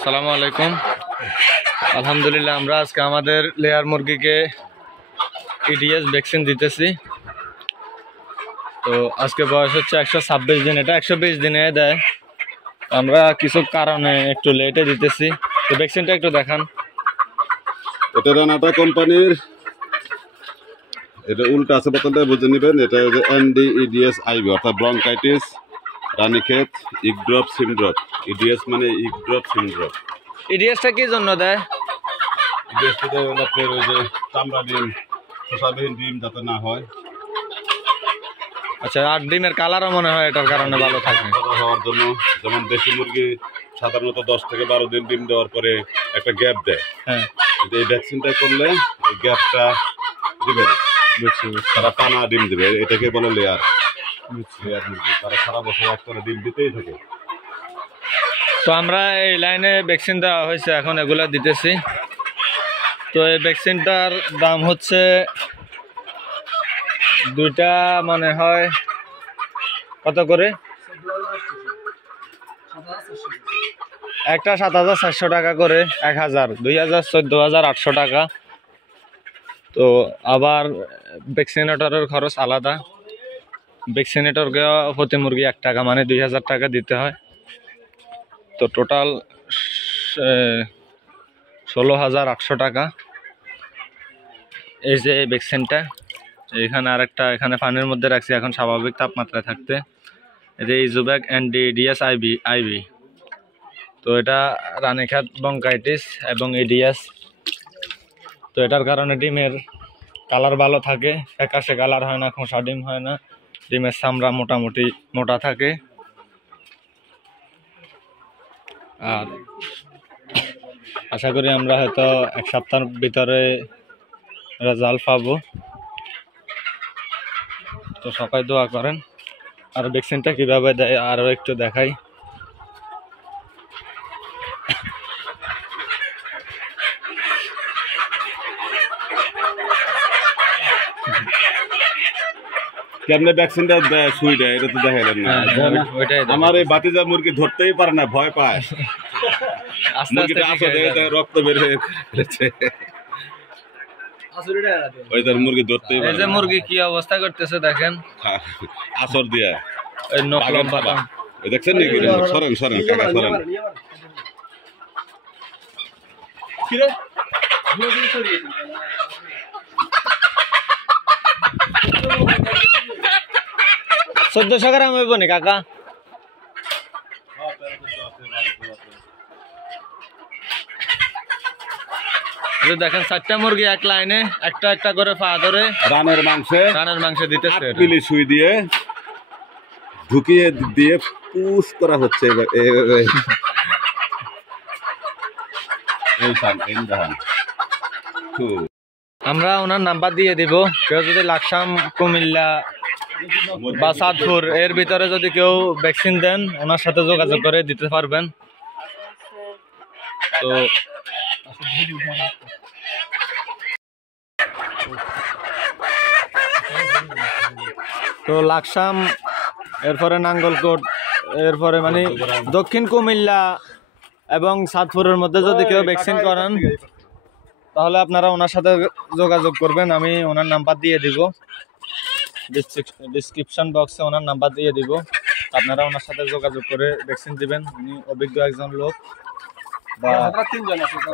আসসালামু আলাইকুম। আলহামদুলিল্লাহ আমরা আজকে আমাদের লেয়ার মুরগিকে ইডিএস ভ্যাকসিন দিতেছি। তো আজকে বয়স হচ্ছে 126 দিন, এটা 120 দিনে দেয়। আমরা কিছু কারণে একটু লেটে দিতেছি। তো ভ্যাকসিনটা একটু দেখান। এটা রানাটা কোম্পানির, এটা উল্টা আছে, বোতলটা বুঝে নেবেন। এটা হচ্ছে NDEDS IV অর্থাৎ ব্রঙ্কাইটিস, রানীক্ষেত, ইকড্রপ সিনড্রোম। ইডিএস মানে ইকড্রপ সিনড্রোম। ইডিএসটা কি জন্য দেয়? ইডিএসটা হলো আপনার ওই যে চামড়া ডিম, খোসাবিহীন ডিম যাতে না হয়। আচ্ছা, আর ডিমের কালারও মনে হয় এটার কারণে ভালো থাকে হওয়ার জন্য। যেমন দেশি মুরগি সাধারণত 10 থেকে 12 দিন ডিম দেওয়ার পরে একটা গ্যাপ দেয়। হ্যাঁ, এই ভ্যাকসিনটা করলে এই গ্যাপটা দিবে না। তারা টানা ডিম দেবে, এটাকে বলে লেয়ার মুরগি। তারা সারা বছর এক করে ডিম দিতেই থাকে। তো আমরা এই লাইনে ভ্যাকসিন দেওয়া হয়েছে, এখন এগুলা দিতেছি। তো এই ভ্যাকসিনটার দাম হচ্ছে দুইটা মনে হয় কত করে, একটা 7,400 টাকা করে, 1,000, 2,000, 14,800 টাকা। তো আবার ভ্যাকসিনেটরের খরচ আলাদা। ভ্যাকসিনেটরকে প্রতি মুরগি 1 টাকা, মানে 2,000 টাকা দিতে হয়। তো টোটাল 16,800 টাকা। এই যে এই ভ্যাকসিনটা, এখানে আরেকটা এখানে পানির মধ্যে রাখছি এখন স্বাভাবিক তাপমাত্রায় থাকতে। এই যে ইজুব্যাক NDEDS IV। তো এটা রানীক্ষেত ব্রঙ্কাইটিস এবং ইডিএস। তো এটার কারণে ডিমের কালার ভালো থাকে, ফ্যাকাশে কালার হয় না, খোসা ডিম হয় না, ডিমের চামড়া মোটামুটি মোটা থাকে। আর আশা করি আমরা হয়তো 1 সপ্তাহের ভিতরে রেজাল্ট পাবো। তো সবাই দোয়া করেন। আর ভ্যাকসিনটা কীভাবে দেয় আরও একটু দেখাই। কেমনে ভ্যাকসিনটা দেয়, সুই দেয়, এটা তো দেখাইলেন না। আমার এই বাতিজা মুরগি ধরতেই পারে না, ভয় পায়। মুরগিটা আসলে রক্ত বের হয়ে ফেলেছে, ওই তার মুরগি ধরতেই পারে। এই যে মুরগি কি অবস্থা করতেছে দেখেন, আসর দিয়া ওই নখ লম্বা। দেখছেন নাকি? সরেন সরেন কাকা, সরেন। 1400 গ্রাম হইব নি কাকা? দেখেন 4টা মুরগি এক লাইনে একটা একটা করে পা ধরে রানের মাংসে দিতেছে। 8 মিলি সুই দিয়ে ঢুকিয়ে দিয়ে পুশ করা হচ্ছে। আমরা ওনার নাম্বার দিয়ে দিব। কেউ যদি লাকসাম, কুমিল্লা বা চাঁদপুর এর ভিতরে যদি কেউ ভ্যাকসিন দেন, ওনার সাথে যোগাযোগ করে দিতে পারবেন। তো লাকসাম, এরপরে নাঙ্গলকোট, এরপরে মানে দক্ষিণ কুমিল্লা এবং চাঁদপুরের মধ্যে যদি কেউ ভ্যাকসিন করেন, তাহলে আপনারা ওনার সাথে যোগাযোগ করবেন। আমি ওনার নাম্বার দিয়ে দিব, ডিসক্রিপশন বক্সে ওনার নাম্বার দিয়ে দিব। আপনারা ওনার সাথে যোগাযোগ করে ভ্যাকসিন দিবেন। উনি অভিজ্ঞ একজন লোক, বা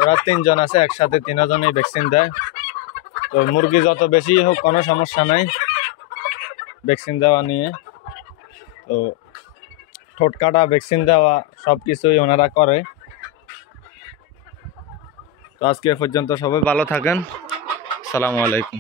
ওরা 3 জন আছে, একসাথে 3 জনই ভ্যাকসিন দেয়। তো মুরগি যত বেশি হোক কোনো সমস্যা নাই ভ্যাকসিন দেওয়া নিয়ে। তো ঠোঁট কাটা, ভ্যাকসিন দেওয়া সব কিছুই ওনারা করে। তো আজকে পর্যন্ত সবাই ভালো থাকেন। আসসালামু আলাইকুম।